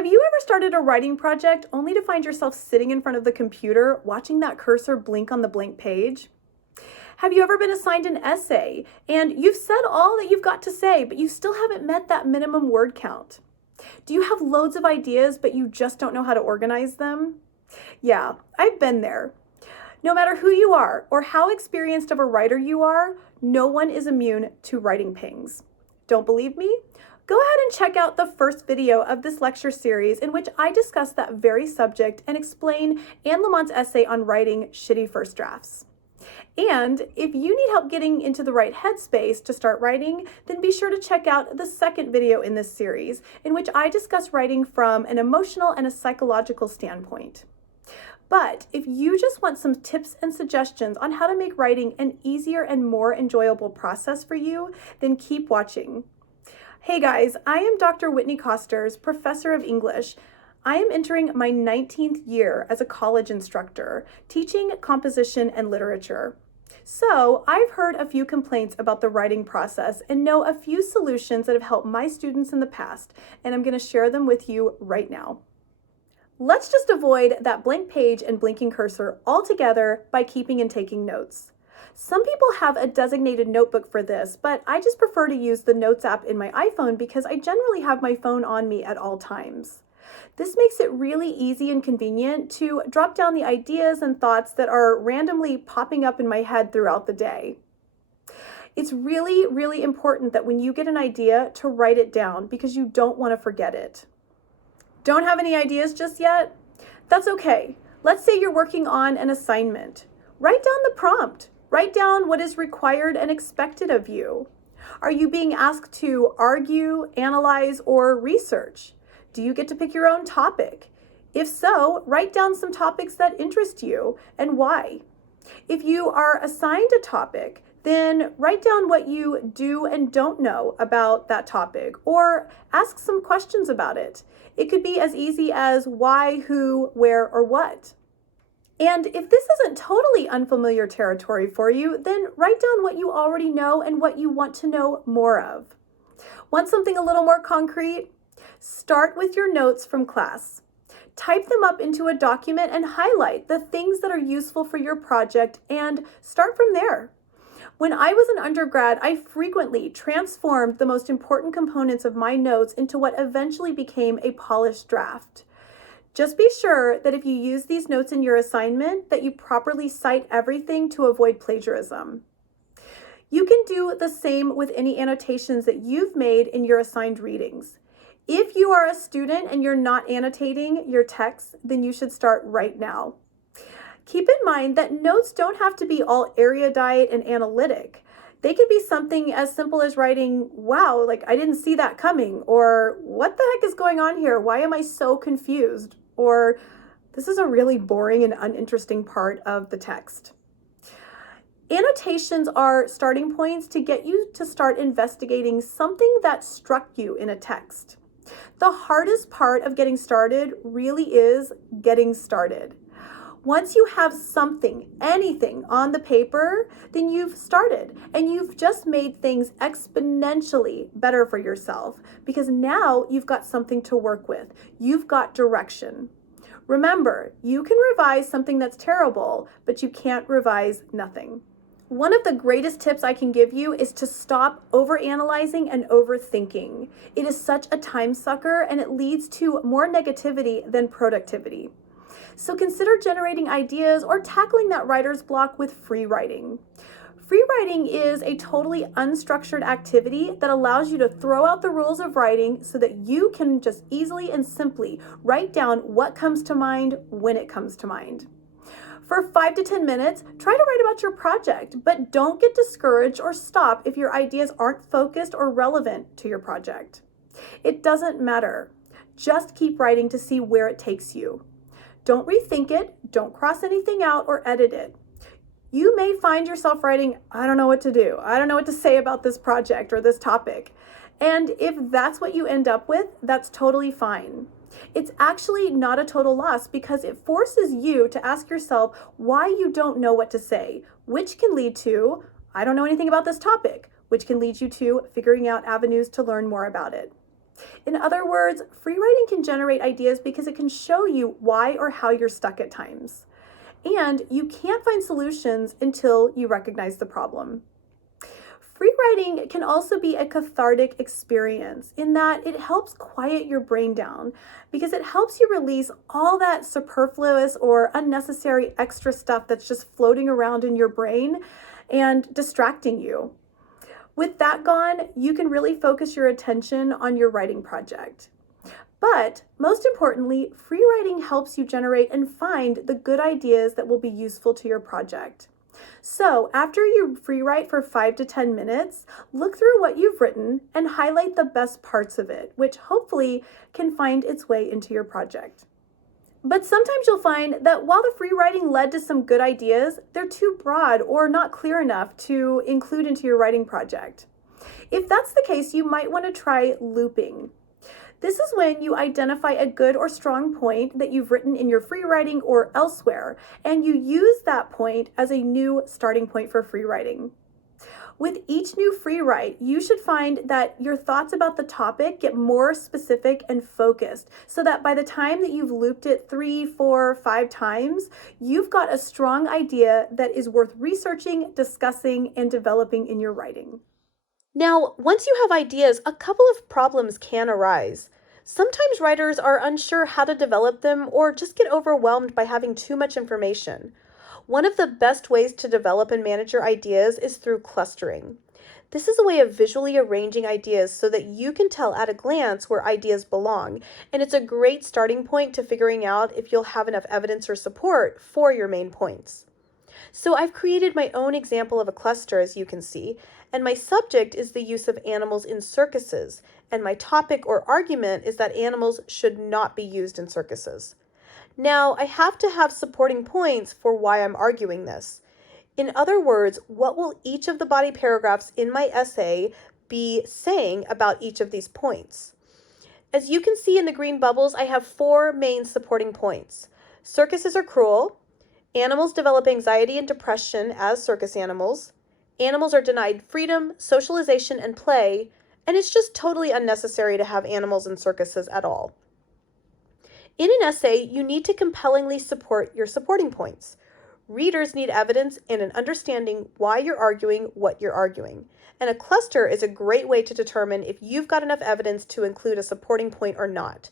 Have you ever started a writing project only to find yourself sitting in front of the computer watching that cursor blink on the blank page? Have you ever been assigned an essay and you've said all that you've got to say, but you still haven't met that minimum word count? Do you have loads of ideas, but you just don't know how to organize them? Yeah, I've been there. No matter who you are or how experienced of a writer you are, no one is immune to writing pings. Don't believe me? Go ahead and check out the first video of this lecture series in which I discuss that very subject and explain Anne Lamont's essay on writing shitty first drafts. And if you need help getting into the right headspace to start writing, then be sure to check out the second video in this series in which I discuss writing from an emotional and a psychological standpoint. But if you just want some tips and suggestions on how to make writing an easier and more enjoyable process for you, then keep watching. Hey guys, I am Dr. Whitney Kosters, professor of English. I am entering my 19th year as a college instructor, teaching composition and literature. So I've heard a few complaints about the writing process and know a few solutions that have helped my students in the past, and I'm going to share them with you right now. Let's just avoid that blank page and blinking cursor altogether by keeping and taking notes. Some people have a designated notebook for this, but I just prefer to use the Notes app in my iPhone because I generally have my phone on me at all times. This makes it really easy and convenient to drop down the ideas and thoughts that are randomly popping up in my head throughout the day. It's really, really important that when you get an idea to write it down because you don't want to forget it. Don't have any ideas just yet? That's okay. Let's say you're working on an assignment. Write down the prompt. Write down what is required and expected of you. Are you being asked to argue, analyze, or research? Do you get to pick your own topic? If so, write down some topics that interest you and why. If you are assigned a topic, then write down what you do and don't know about that topic, or ask some questions about it. It could be as easy as why, who, where, or what. And if this isn't totally unfamiliar territory for you, then write down what you already know and what you want to know more of. Want something a little more concrete? Start with your notes from class. Type them up into a document and highlight the things that are useful for your project and start from there. When I was an undergrad, I frequently transformed the most important components of my notes into what eventually became a polished draft. Just be sure that if you use these notes in your assignment, that you properly cite everything to avoid plagiarism. You can do the same with any annotations that you've made in your assigned readings. If you are a student and you're not annotating your text, then you should start right now. Keep in mind that notes don't have to be all erudite and analytic. They could be something as simple as writing, wow, like I didn't see that coming, or what the heck is going on here? Why am I so confused? Or this is a really boring and uninteresting part of the text. Annotations are starting points to get you to start investigating something that struck you in a text. The hardest part of getting started really is getting started. Once you have something, anything on the paper, then you've started and you've just made things exponentially better for yourself because now you've got something to work with. You've got direction. Remember, you can revise something that's terrible, but you can't revise nothing. One of the greatest tips I can give you is to stop overanalyzing and overthinking. It is such a time sucker and it leads to more negativity than productivity. So consider generating ideas or tackling that writer's block with free writing. Free writing is a totally unstructured activity that allows you to throw out the rules of writing so that you can just easily and simply write down what comes to mind when it comes to mind. For 5 to 10 minutes, try to write about your project, but don't get discouraged or stop if your ideas aren't focused or relevant to your project. It doesn't matter. Just keep writing to see where it takes you. Don't rethink it, don't cross anything out or edit it. You may find yourself writing, I don't know what to do. I don't know what to say about this project or this topic. And if that's what you end up with, that's totally fine. It's actually not a total loss because it forces you to ask yourself why you don't know what to say, which can lead to, I don't know anything about this topic, which can lead you to figuring out avenues to learn more about it. In other words, free writing can generate ideas because it can show you why or how you're stuck at times. And you can't find solutions until you recognize the problem. Free writing can also be a cathartic experience in that it helps quiet your brain down because it helps you release all that superfluous or unnecessary extra stuff that's just floating around in your brain and distracting you. With that gone, you can really focus your attention on your writing project. But most importantly, free writing helps you generate and find the good ideas that will be useful to your project. So after you free write for 5 to 10 minutes, look through what you've written and highlight the best parts of it, which hopefully can find its way into your project. But sometimes you'll find that while the free writing led to some good ideas, they're too broad or not clear enough to include into your writing project. If that's the case, you might want to try looping. This is when you identify a good or strong point that you've written in your free writing or elsewhere, and you use that point as a new starting point for free writing. With each new free write, you should find that your thoughts about the topic get more specific and focused so that by the time that you've looped it 3, 4, 5 times, you've got a strong idea that is worth researching, discussing, and developing in your writing. Now, once you have ideas, a couple of problems can arise. Sometimes writers are unsure how to develop them or just get overwhelmed by having too much information. One of the best ways to develop and manage your ideas is through clustering. This is a way of visually arranging ideas so that you can tell at a glance where ideas belong, and it's a great starting point to figuring out if you'll have enough evidence or support for your main points. So I've created my own example of a cluster, as you can see, and my subject is the use of animals in circuses, and my topic or argument is that animals should not be used in circuses. Now, I have to have supporting points for why I'm arguing this. In other words, what will each of the body paragraphs in my essay be saying about each of these points? As you can see in the green bubbles, I have 4 main supporting points. Circuses are cruel. Animals develop anxiety and depression as circus animals. Animals are denied freedom, socialization, and play, and it's just totally unnecessary to have animals in circuses at all. In an essay, you need to compellingly support your supporting points. Readers need evidence and an understanding why you're arguing what you're arguing. And a cluster is a great way to determine if you've got enough evidence to include a supporting point or not.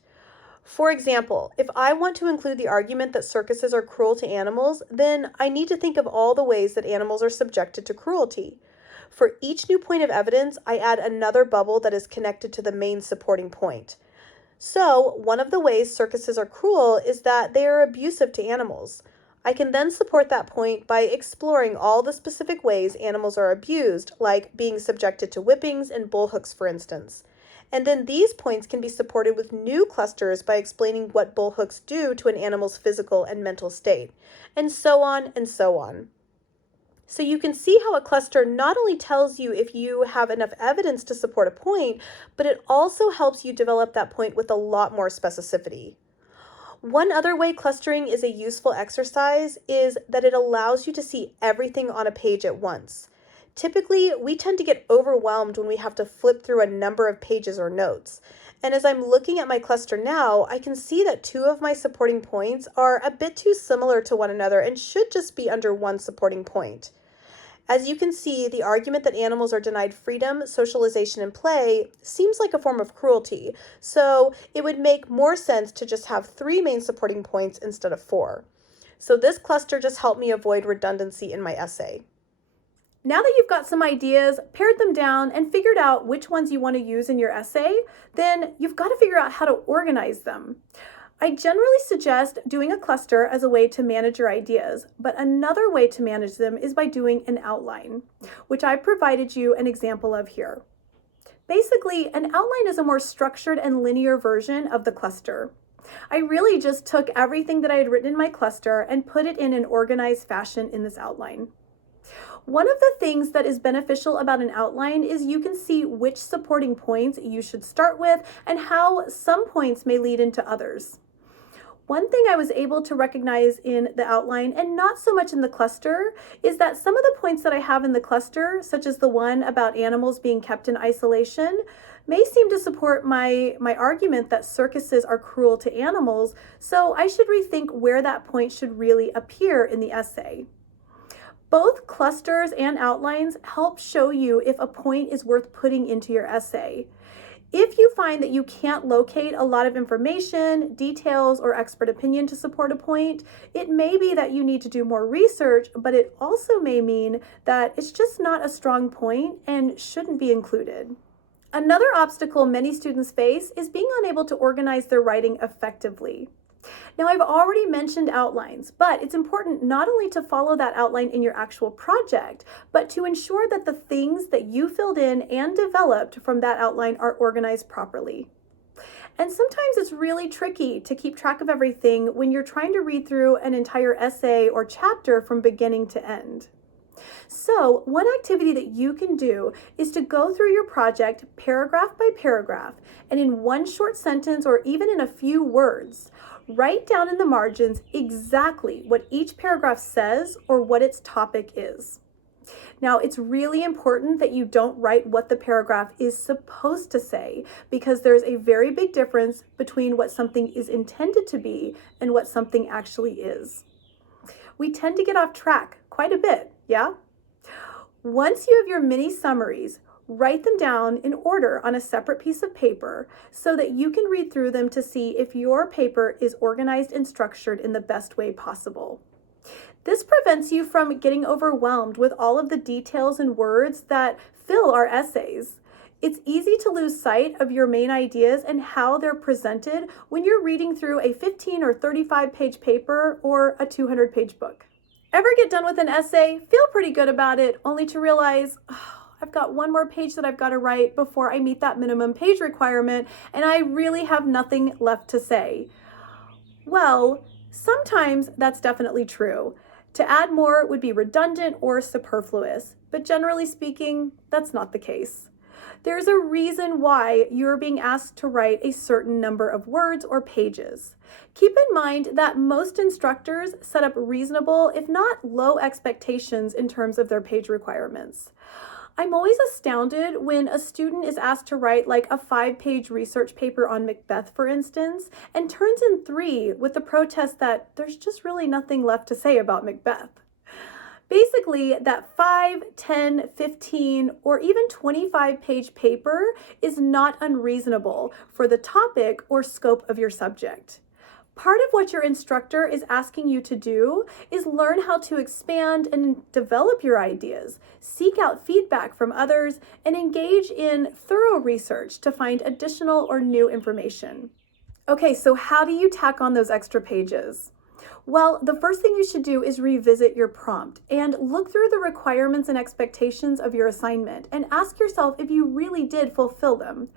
For example, if I want to include the argument that circuses are cruel to animals, then I need to think of all the ways that animals are subjected to cruelty. For each new point of evidence, I add another bubble that is connected to the main supporting point. So, one of the ways circuses are cruel is that they are abusive to animals. I can then support that point by exploring all the specific ways animals are abused, like being subjected to whippings and bullhooks, for instance. And then these points can be supported with new clusters by explaining what bullhooks do to an animal's physical and mental state, and so on and so on. So you can see how a cluster not only tells you if you have enough evidence to support a point, but it also helps you develop that point with a lot more specificity. One other way clustering is a useful exercise is that it allows you to see everything on a page at once. Typically, we tend to get overwhelmed when we have to flip through a number of pages or notes. And as I'm looking at my cluster now, I can see that 2 of my supporting points are a bit too similar to one another and should just be under one supporting point. As you can see, the argument that animals are denied freedom, socialization, and play seems like a form of cruelty, so it would make more sense to just have 3 main supporting points instead of 4. So this cluster just helped me avoid redundancy in my essay. Now that you've got some ideas, pared them down, and figured out which ones you want to use in your essay, then you've got to figure out how to organize them. I generally suggest doing a cluster as a way to manage your ideas, but another way to manage them is by doing an outline, which I provided you an example of here. Basically, an outline is a more structured and linear version of the cluster. I really just took everything that I had written in my cluster and put it in an organized fashion in this outline. One of the things that is beneficial about an outline is you can see which supporting points you should start with and how some points may lead into others. One thing I was able to recognize in the outline, and not so much in the cluster, is that some of the points that I have in the cluster, such as the one about animals being kept in isolation, may seem to support my argument that circuses are cruel to animals, so I should rethink where that point should really appear in the essay. Both clusters and outlines help show you if a point is worth putting into your essay. If you find that you can't locate a lot of information, details, or expert opinion to support a point, it may be that you need to do more research, but it also may mean that it's just not a strong point and shouldn't be included. Another obstacle many students face is being unable to organize their writing effectively. Now, I've already mentioned outlines, but it's important not only to follow that outline in your actual project, but to ensure that the things that you filled in and developed from that outline are organized properly. And sometimes it's really tricky to keep track of everything when you're trying to read through an entire essay or chapter from beginning to end. So, one activity that you can do is to go through your project paragraph by paragraph, and in one short sentence or even in a few words, write down in the margins exactly what each paragraph says or what its topic is. Now, it's really important that you don't write what the paragraph is supposed to say, because there's a very big difference between what something is intended to be and what something actually is. We tend to get off track quite a bit, yeah? Once you have your mini summaries, write them down in order on a separate piece of paper so that you can read through them to see if your paper is organized and structured in the best way possible. This prevents you from getting overwhelmed with all of the details and words that fill our essays. It's easy to lose sight of your main ideas and how they're presented when you're reading through a 15 or 35-page paper or a 200-page book. Ever get done with an essay, feel pretty good about it, only to realize, I've got one more page that I've got to write before I meet that minimum page requirement, and I really have nothing left to say. Well, sometimes that's definitely true. To add more would be redundant or superfluous, but generally speaking, that's not the case. There's a reason why you're being asked to write a certain number of words or pages. Keep in mind that most instructors set up reasonable, if not low, expectations in terms of their page requirements. I'm always astounded when a student is asked to write like a 5-page research paper on Macbeth, for instance, and turns in 3 with the protest that there's just really nothing left to say about Macbeth. Basically, that 5, 10, 15, or even 25-page paper is not unreasonable for the topic or scope of your subject. Part of what your instructor is asking you to do is learn how to expand and develop your ideas, seek out feedback from others, and engage in thorough research to find additional or new information. Okay, so how do you tack on those extra pages? Well, the first thing you should do is revisit your prompt and look through the requirements and expectations of your assignment and ask yourself if you really did fulfill them.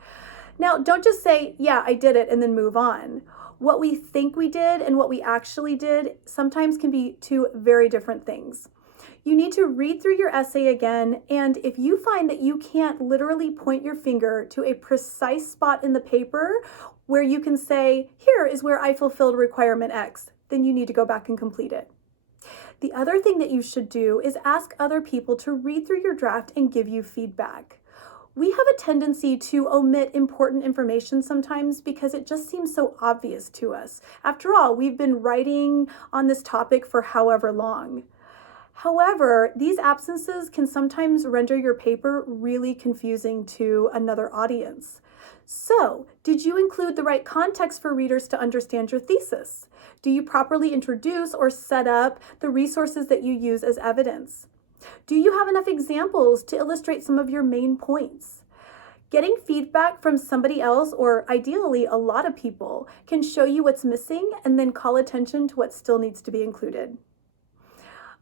Now, don't just say, yeah, I did it, and then move on. What we think we did and what we actually did sometimes can be two very different things. You need to read through your essay again, and if you find that you can't literally point your finger to a precise spot in the paper where you can say, here is where I fulfilled requirement X, then you need to go back and complete it. The other thing that you should do is ask other people to read through your draft and give you feedback. We have a tendency to omit important information sometimes because it just seems so obvious to us. After all, we've been writing on this topic for however long. However, these absences can sometimes render your paper really confusing to another audience. So, did you include the right context for readers to understand your thesis? Do you properly introduce or set up the resources that you use as evidence? Do you have enough examples to illustrate some of your main points? Getting feedback from somebody else, or ideally a lot of people, can show you what's missing and then call attention to what still needs to be included.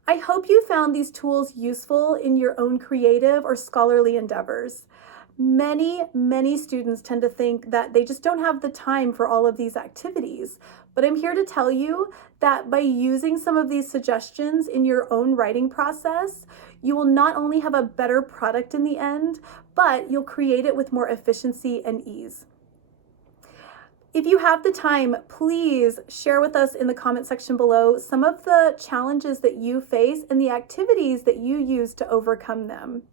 I hope you found these tools useful in your own creative or scholarly endeavors. Many students tend to think that they just don't have the time for all of these activities, but I'm here to tell you that by using some of these suggestions in your own writing process, you will not only have a better product in the end, but you'll create it with more efficiency and ease. If you have the time, please share with us in the comment section below some of the challenges that you face and the activities that you use to overcome them.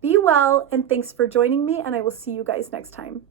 Be well, and thanks for joining me, and I will see you guys next time.